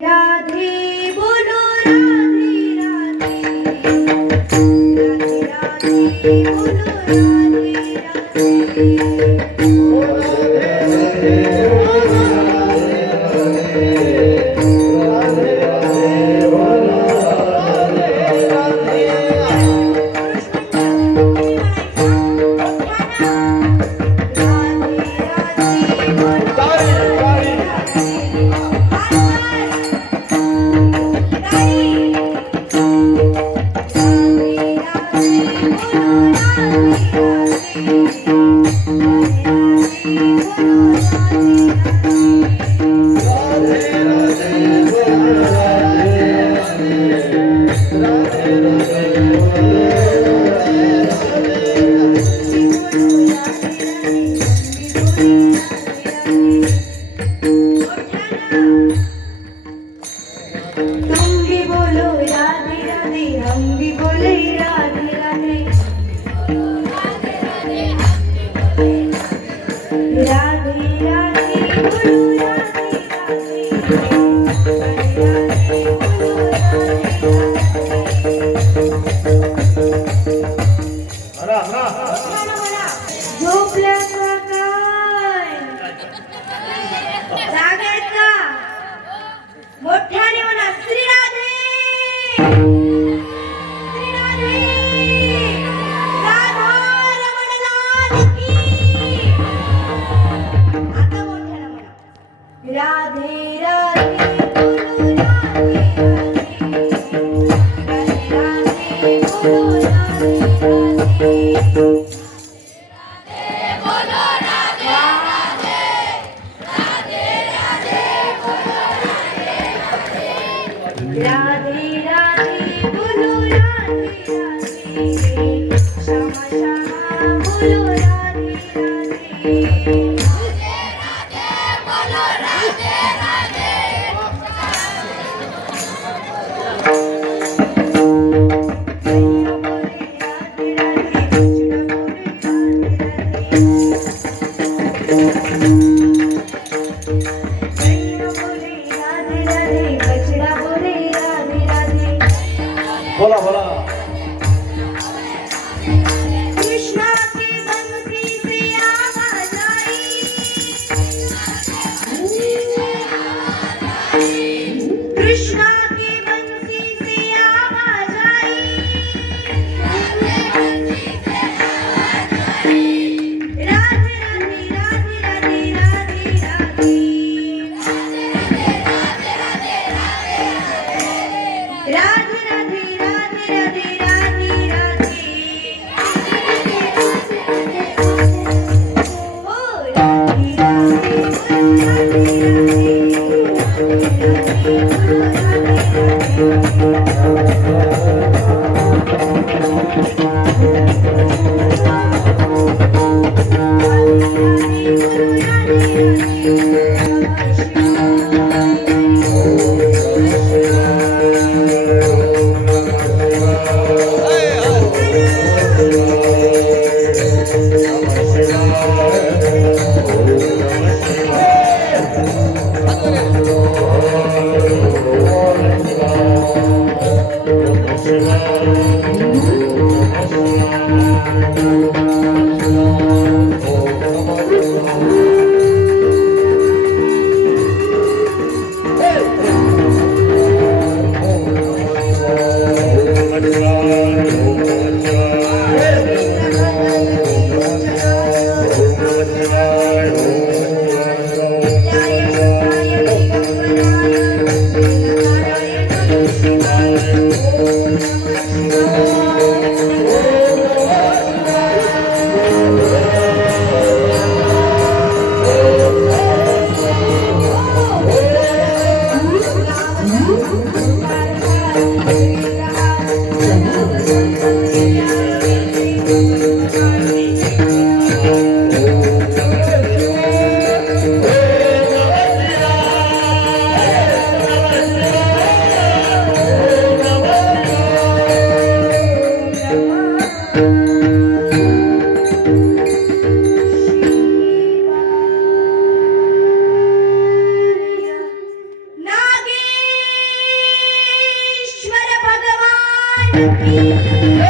राधे बोलो राधे राधे राधे राधे बोलो राधे मोठ्याने म्हणा श्री राधे श्री राधे राधा रमण लाल की आता मोठ्याने म्हणा राधे राधे बोलो राधे राधे बोलो राधे राधे राधे बोलो राधे राधे श्यामा श्यामा बोलो राधे राधे बोलो राधे राधे बोला बोला कृष्णा के बंसी से आवाज आई कृष्णा के बंसी से आवाज आई राधे राधे राधे राधे राधे राधे राधे राधे राधे राधे राधे ओ राधे हरा